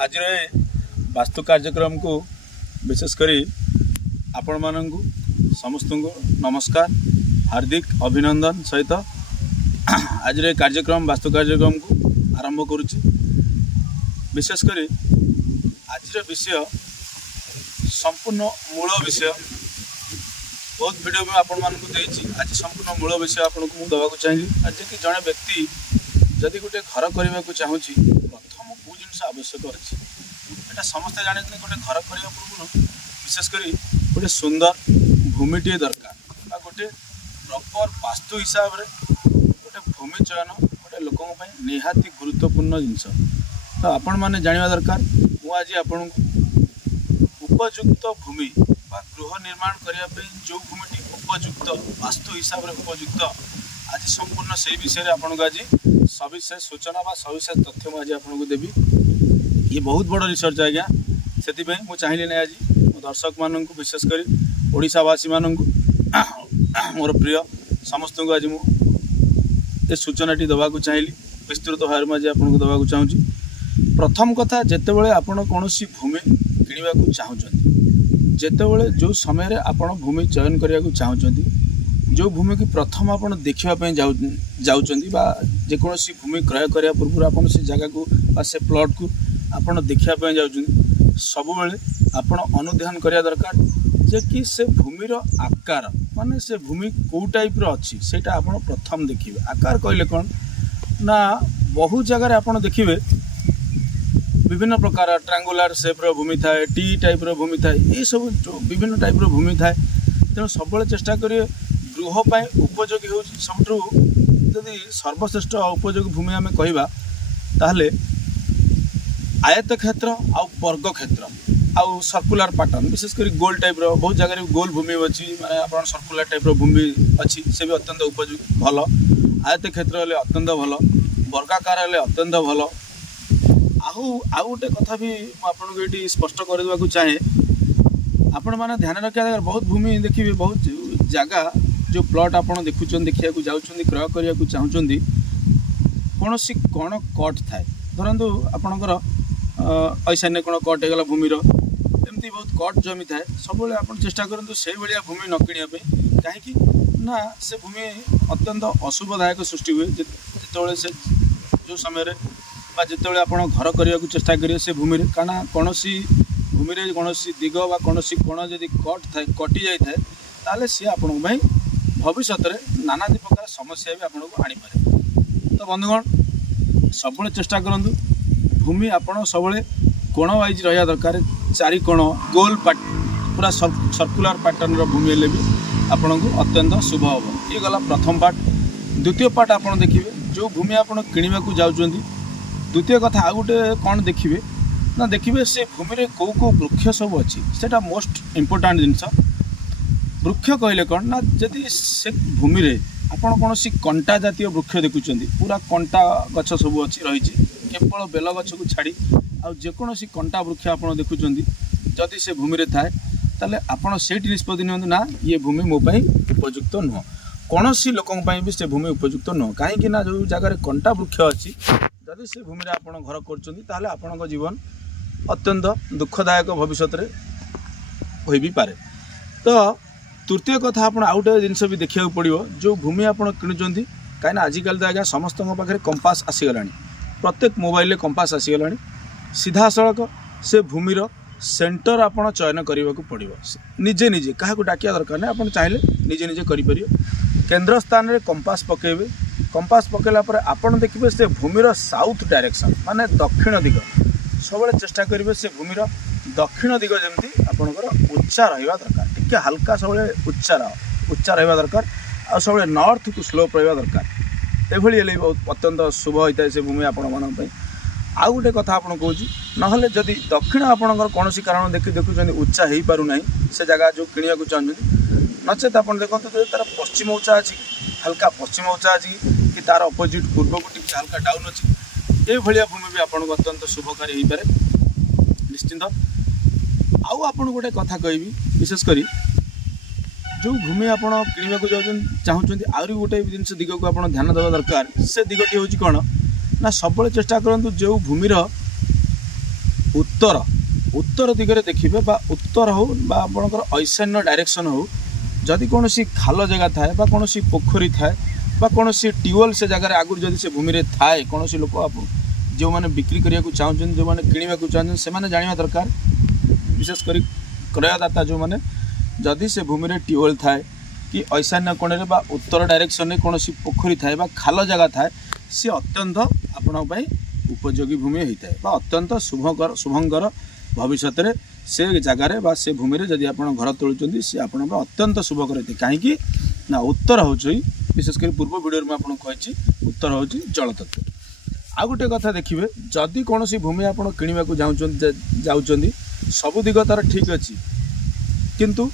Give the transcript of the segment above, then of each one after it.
आज वास्तु कार्यक्रम को विशेषकर आपण मानू समस्त को नमस्कार हार्दिक अभिनंदन सहित आज कार्यक्रम वास्तु कार्यक्रम को आरंभ करुच्ची। विशेषकर आज विषय संपूर्ण मूल विषय बहुत वीडियो में आपण मानू देती। आज संपूर्ण मूल विषय आपको मुझे देवाक चाहिए। आज कि जड़े व्यक्ति जदि गोटे घर करने को चाहूँगी प्रथम कौ जिन आवश्यक अच्छी यहाँ समस्ते जानते गोटे घर करने पूर्व विशेषकर गोटे सुंदर भूमिटे दरकार गोटे प्रॉपर वास्तु हिसाब से गोटे भूमि चयन गोटे लोकों निहाती गुरुत्वपूर्ण जिनस। तो आपण मैंने जाना दरकार मुझे आज आपण उपयुक्त भूमि गृह निर्माण करने जो भूमिटी उपयुक्त वास्तु हिसाब से उपयुक्त आज संपूर्ण से विषय आपको आज सविशेष सूचना व सविशेष तथ्य मुझे आपको देवी। ये बहुत बड़ रिसर्च आज्ञा से मुझे चाहिए ना आज मो दर्शक मान विशेषकर ओडावासी मान मोर प्रिय समस्त को आज मुझे सूचनाटी देवाक चाहिए विस्तृत भाव में आज आपको देवाक चाहूँगी। प्रथम कथा जितेबाला आपण कौन भूमि किणवा चाहूँगी जितेबाला जो समय आप भूमि चयन करने को चाहूँगी जो भूमि की प्रथम आप देखापी जाऊँगी जेकोसी भूमि क्रय करने पूर्व आप से जगह को से प्लॉट को आप देखापी जाऊँगी सब आप अनुध्यान करने दरकार जे कि से भूमिर आकार माने से भूमि कौ टाइप अच्छी से आप प्रथम देखिए। आकार कहले कौन ना बहु जगार आप देखिए विभिन्न प्रकार ट्रायंगुलर शेप रो भूमि थाए टी टाइप रो भूमि थाए ये सब विभिन्न टाइप रो भूमि थाए। तेणु सब चेष्टा करिए गृहपाई उपयोगी हो सबुठू जदि सर्वश्रेष्ठ उपयोगी भूमि आम कहवा ताहले आयत क्षेत्र आ वर्ग क्षेत्र आउ सर्कुलर पैटर्न विशेषकर गोल टाइप रो बहुत जगह गोल भूमि अच्छी माने आप सर्कुलर टाइप रो भूमि अच्छी से भी अत्यंत उपयोगी भल आयत क्षेत्र हेले अत्यंत भल वर्गाकार हेले अत्यंत भल। आउ गोटे कथा भी आपको ये स्पष्ट करदेवाक चाहे आपण मैंने ध्यान रखा बहुत भूमि देखिए बहुत जगह जो प्लॉट आप देखुं देखा जाऊँच क्रय करने को चाहूँगी कौन सी कौन कट थाए धरतु आपणकर ऐशान्य कौन कट होगा भूमिर एमती बहुत कट जमी थाए सब आप चेष्टा करूँ से भाया भूमि न किणापी कहीं ना से भूमि अत्यंत अशुभदायक सृष्टि हुए जिते से जो समय जिते आप घर करने को चेष्टा करेंगे से भूमि कारण कौन भूमि कौन दिग व कौन कोण जदि कट थाए कटि जाए ताले सी आपण भविष्य में नाना प्रकार समस्या भी आपको आनीपे। तो बंधुगण सब चेष्टा करूँ भूमि आपड़ सब कोण वाइज रहा दरकार चारि कोण गोल पूरा सर्कुलर पैटर्न भूमि हेल्ले भी आपन को अत्यंत शुभ हम। ये गला प्रथम पार्ट। द्वितीय पार्ट आप देखिए जो भूमि आप किणवा को जाऊँगी द्वितीय कथा आ गए कौन देखिए ना देखिए से भूमि में कौ कौ वृक्ष सब अच्छी से मोस्ट इम्पोर्टाट जिनस। वृक्ष कहले कौन ना जदि से भूमि रे आपड़ कौन कंटा जातीय वृक्ष देखुं पूरा कंटा गछ सब अच्छी रही केवल बेल गछ को छाड़ी आकोसी कंटा वृक्ष आप देखुं जदि से भूमि रे थाए ताले आपड़ से निष्पत्ति नियंतु ना ये भूमि मो उपयुक्त नुह कौन लोकों भी से भूमि उपयुक्त नुह कहीं जो जगह कंटा वृक्ष अच्छी जदि से भूमि आप घर कर आपण जीवन अत्यंत दुखदायक भविष्य में हो भी पारे। तो तृतीय कथा आप आउटे जिनस भी देखा पड़ो जो भूमि आप किणुंट कहीं आजिकल तो आज्ञा समस्त पाखे कंपास आसीगला प्रत्येक मोबाइल कंपास आसीगला सीधा सड़क से भूमिर सेंटर आप चयन करने को पड़ो निजे निजे क्या डाकिया दरकार नहीं आप चाहिए निजे निजे करें केन्द्र स्थान में कंपास पकेबे कंपास पकेला पर आपड़ देखिए से भूमिर साउथ डायरेक्शन माने दक्षिण दिग सब चेष्टा करेंगे से भूमिर दक्षिण दिग जमी आपंकर उच्चा रहा दरकार टिके हल्का सब उच्चा रहा दरकार आ सब नॉर्थ को स्लोप रहा दरकार ये बहुत अत्यंत शुभ होता है से भूमि आपण मानी। आउ गोटे कथा आप कौच ना जदि दक्षिण आपंकर कौन कारण देखुं उच्चा हो पारना से जगह जो किणा को चाहते नचेत आप देखो तार पश्चिम उच्चा अच्छी हल्का पश्चिम उच्चा अच्छी कि तार अपोजिट पूर्व को टिके हल्का डाउन अच्छी ये भूमि भी आपको अत्यंत शुभकारी हो पाए निश्चिंत। आउ आप गोटे कथा कहबी विशेषकर जो भूमि आप किणवा को चाहते आहरी गोटे जिन दिग को आप ध्यान देवा दरकार से दिगटी हूँ कौन ना सब चेष्टा करूँ जो भूमिर उत्तर उत्तर दिगरे देखिए बा उत्तर हो बा आपणकर ईशान्य डायरेक्शन हो जदि कौन खाल जगह थाए बा कौन पोखरी थाए बा कौन ट्यूबवेल से जगह आगुरी जदि से भूमि थाए कौन लोक जो मैंने बिक्री करने को चाहते जो मैंने किणवा को चाहते से जाना दरकार विशेषकर क्रयदाता जो मैंने जदि से भूमि ट्यूबवेल थाए कि ईशान्य कोण बा उत्तर डायरेक्शन में कौन पोखरी थाए बा खाल जगह थाए सी अत्यंत आपण उपयोगी भूमि होता है अत्यंत शुभंकर भविष्य में से जगार बा से भूमि जदि आप घर तोलुं सी आप अत्यंत शुभकर होते कहीं ना उत्तर हूँ विशेषकर पूर्व वीडियो में आपको कही उत्तर हूँ जलतत्व। आ गोटे कथा देखिए जदि कौन भूमि आप किणवा जाऊँच सबु दिग तार ठीक अच्छी किंतु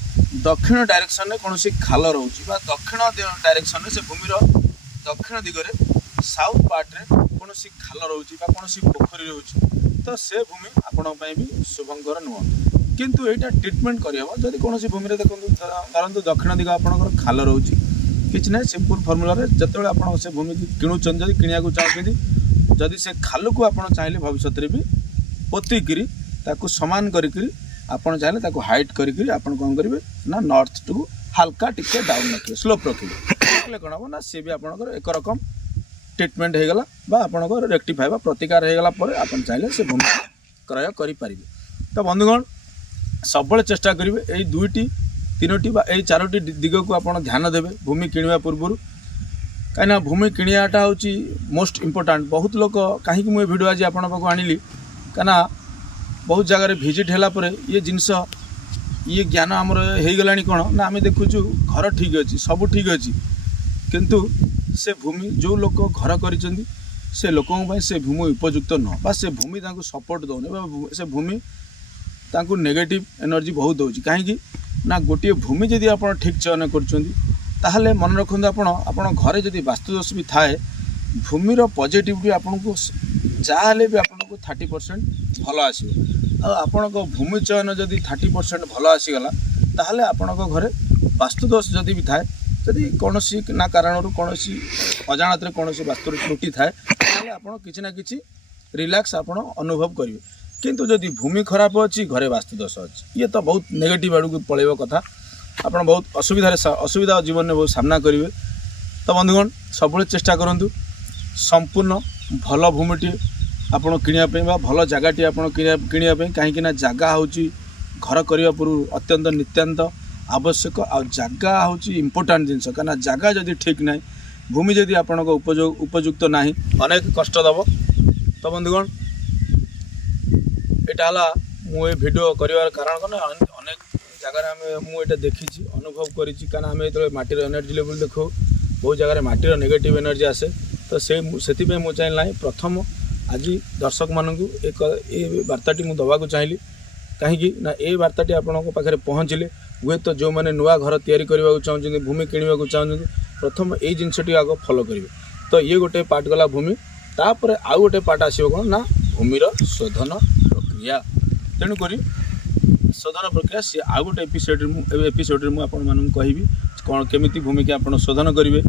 दक्षिण डायरेक्शन में कौन खाल रोचे दक्षिण डायरेक्शन में से भूमिर दक्षिण दिगरे साउथ पार्ट रे कौन खाल रोचे कौन पोखरी रोचे तो से भूमि आपण भी शुभंकर नुह किंतु यहाँ ट्रिटमेंट करहब जदि कौन भूमि देखो धरतु दक्षिण दिग आपंकर खाल रोचे किसी ना सिंपल फर्मुला जिते आप से भूमि किणुचन जदि किणा चाहते जदि से खाल को आप चाहिए भविष्य में भी पोतिकी सामान करके आपड़ चाहिए हाइट करके आपन कौन करेंगे ना नॉर्थ टू हल्का टिके डाउन रखिए स्लोप रखिए कौन हम ना सी भी आपंकर एक रकम ट्रिटमेंट होगला आपंकर रेक्टिफाई प्रतिकार होगला आप चाहिए से भूमि क्रय करें। तो बंधुगण सब चेष्टा करेंगे यही दुईटी तीनोटी यही चारोटी दिग को आप ध्यान देवे भूमि किणवा पूर्व कहीं भूमि किणाटा हूँ मोस्ट इम्पोर्टाट बहुत लोग कहीं मुझे भिडियो आज आप आनिली कहीं बहुत जगह भिजिट है ये जिनस ये ज्ञान आमर हो गला कौन ना आम देखुचु घर ठीक अच्छे सब ठीक अच्छे किंतु से भूमि जो लोग घर कर से लोकों से भूमि उपयुक्त नुह बा से भूमि सपोर्ट दौने से भूमि नेगेटिव एनर्जी बहुत दूसरी कहीं ना गोटे भूमि जदि आप ठीक चयन कर मन रखते आप घरे जदि वास्तुदोष भी थाए भूमिर पॉजिटिविटी आपको जहाँ भी आपको 30% भल आसो आपण भूमि चयन जदि 30% भल आसीगला ताहले आपण घरे वास्तुदोष जदि भी थाए जदि कौन ना कारण कौन अजाणत कौन वास्तु त्रुटि थाए आप किसी ना कि रिलैक्स आप अनुभव करेंगे किंतु जदि भूमि खराब अच्छी घरे वास्तुदोष अच्छी ये तो बहुत नेगेटिव आड़ को पलैब कथा आप बहुत असुविधा जीवन में बहुत सामना करेंगे। तो बंधुगण सब चेष्टा करूँ संपूर्ण भल भूमिटी आपड़ किणापी भल जगहटी आप किणापी कहीं जगह हूँ घर करने पूर्व अत्यंत नित्यांत आवश्यक आ जगह हूँ इम्पोर्टाट जिनस कहीं जगह जदि ठीक ना भूमि जदि आप उपयुक्त ना अनेक कष्ट दब। तो बंधुगण यहाँ मुझे भिडियो कर कारण कौन अनेक जगह मुझे देखी अनुभव करें माटीर एनर्जी लेवल देखो बहुत जगह माटीर नेगेटिव एनर्जी आसे तो से मुझे चाहिए प्रथम आज दर्शक मानू एक ये वार्ताटी मुझे दवाक चाहिए कहीं ना ये वार्ताटी आपण पाखे पहुँचले हुए तो जो मैंने नुआ घर तैयारी करने चाहते भूमि किणवा चाहते प्रथम यही जिनटी आग फॉलो करेंगे। तो ये गोटे पार्ट गला भूमि तापर आउ गोटे पार्ट आसो कौन ना भूमिर शोधन प्रक्रिया तेणुक शोधन प्रक्रिया सी आउ गोटे एपिसोड में आपन कहि कौन केमी भूमि की आप शोधन करेंगे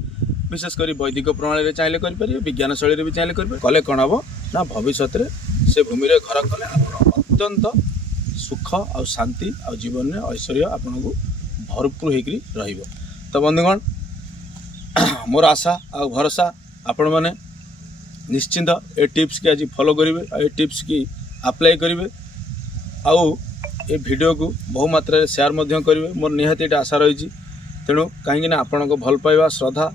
विशेषकर वैदिक प्रणाली चाहिए करेंगे विज्ञान शैली भी चाहिए करेंगे कले कौन हम ना भविष्य में से भूमि घर कले अत्यंत सुख आ शांति आ जीवन में ऐश्वर्य आपन को भरपूर होकर रहिबो। तो बंधुगण मोर आशा आ भरोसा आपण मैंने निश्चिंत ए टिप्स की आज फॉलो करेंगे ए टिप्स की अप्लाई करेंगे आउ ए वीडियो को बहु मात्रा शेयर करेंगे मोर निहाती आशा रही तेणु कहीं आपण को भल पाइबा श्रद्धा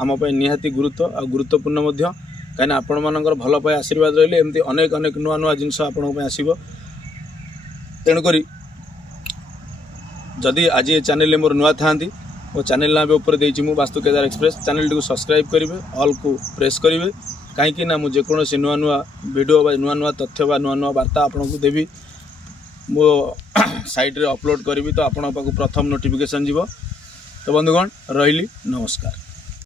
आम निहाती गुरुत्व आ गुरुत्वपूर्ण कहीं आपण मानकर भल पाए आशीर्वाद रही एमती अनेक अनेक नुआ नुआ जिनस आपण आसो तेणुक जदि आज ये चैनल मोर नुआ था मो चैनल ना भी ऊपर देती मुझे vastu Kedar express channel T subscribe करेंगे ऑल को प्रेस करेंगे कहीं ना मुझे जेकोसी नुआ नुआ वीडियो नुआ नुआ तथ्य नुआ नुआ वार्ता आपन को देवी मो साइट रे अपलोड करी तो आपण पाक प्रथम नोटिफिकेशन जीव। तो बंधुगण रही नमस्कार।